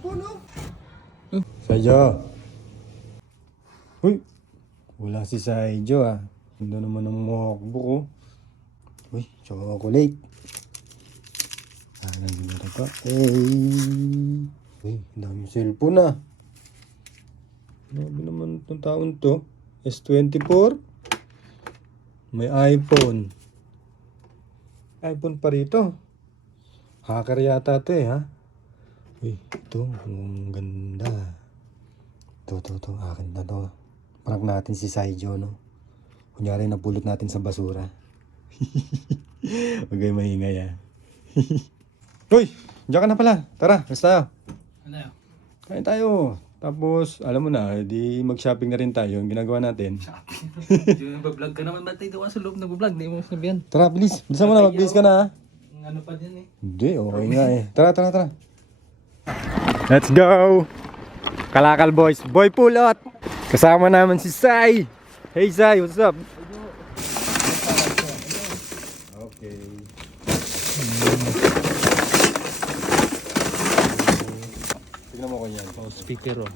cellphone, oh. Saijo. Uy, wala si Saijo, ah. Ganda naman ng MacBook, oh. Uy, chocolate. Nandito pa. Uy, dami cellphone, ah. Grabe naman itong taon to. S24. May iPhone. iPhone pa rito. Hacker yata ito, ha. Uy, ito. Ang ganda. Ito. Akin na to. Prank natin si Saijo, no? Kunyari napulot natin sa basura. Huwag kayo maingay, ha. Uy! Diyan ka na pala. Tara, gusto tayo. Ano yun? Kain tayo. Tapos, alam mo na, di mag-shopping na rin tayo. Yung ginagawa natin. Yung nag-vlog ka naman, ba't tayo sa loob nag-vlog? Di mo sinabihan. Tara, bilis. Bilisan mo na, mag-bilis ka na, ha. Ano pa din eh. Hindi, okay nga eh. Tara. Let's go! Kalakal boys. Boy pulot! Kasama naman si Sai. Hey Sai, what's up? Okay. Tignan mo ko yan. Oh, speaker oh.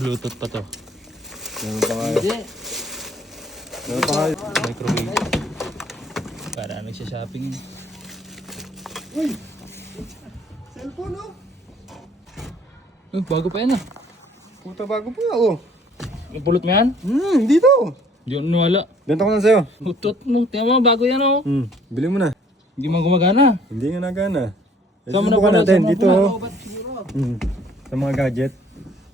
Bluetooth pa to. Meron pa nga. Meron pa nga. Microwave. Para nagsha-shopping yun. Uy! Cellphone, oh! Bago pa yan ah. Puta, bago pa, oh. Pulot mo yan? Dito. Di ako nawala. Benta ko lang sa'yo. Utot mo. Tingnan mo, bago yan oh. Bili mo na. Hindi man gumagana. Hindi nga nagana. Saan mo na Subukan pala? natin Saan mo dito, na oh. Sa mga gadget.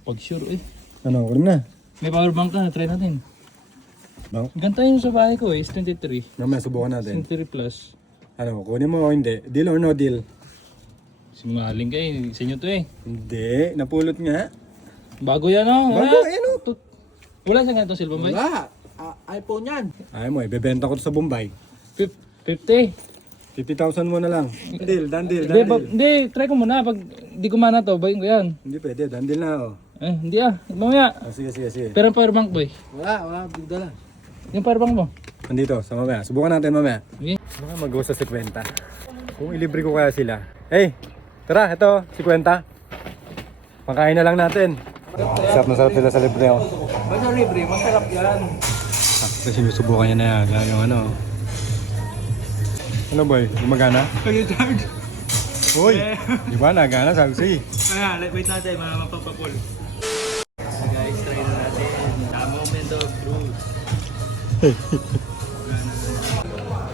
Pag sure eh. Ano, kunin na. May power bank ka, try natin. Bang? Ganta yun sa bahay ko eh, S23. Mamaya subukan natin. S23 Plus. Ano, kunin mo o hindi? Deal or no deal? Sinungaling ka eh, sa inyo to eh. Hindi, napulot nga. Bago yan oh. Bago, ayan o. Wala sa ganitong cellphone ba? Wala. iPhone yan. Ayaw mo, ibebenta ko to sa Bombay. 50. 50,000 mo na lang. Dan deal. Hindi, try ko muna. Pag di kumana to, bayin ko yan. Hindi pwede, dan deal na, oh. Hindi ah. Mamaya. Sige. Pero ang powerbank boy. Wala. Bigdala. Yung powerbank mo. Nandito, sa mamaya. Subukan natin mamaya. Okay. Baka mag-go sa 50. Kung ilibre ko kaya sila. Hey, tara, ito, 50. Pangkain na lang natin. Sarap na sarap sila sa libre, oh. Basta libre, masarap yan. Kasi sinusubukan niya na yan. Yung ano. Ano boy? Gumagana? Kaya charge. Uy! Di ba nagana? Sabi ko Kaya, wait natin, mga mapapapul. So guys, try na natin. The moment of truth.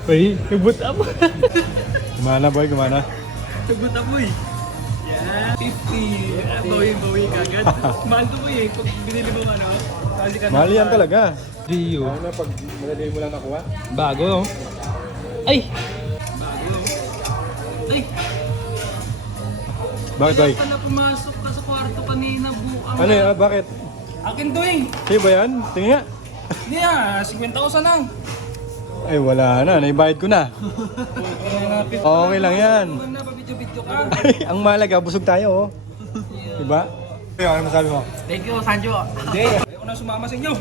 Uy, nag-boot up. Gumana boy, gumana. Nag-boot up boy. Yeah, 50. Bawi kagad. Mahal to boy eh. Pag binili mo ano, kasi ka na. Mahal yan talaga. Rio. Ano na pag madali mo lang nakuha? Bago oh. Ay! Bago oh. Ay! Bakit boy? Kaya pala pumasok ka sa kwarto kanina buang. Ano yan? Bakit? Akin to eh. Sa'yo ba yan? Tingin nga. Hindi ah, 50,000 lang. Ay wala na, naibayad ko na. Okay lang yan. Huwag na, pabidyo-bidyo ka. Ay, ang malaga, busog tayo, oh. Diba? Ano masabi mo? Thank you, Sanjo. Hindi, ayaw ko na sumama sa inyo.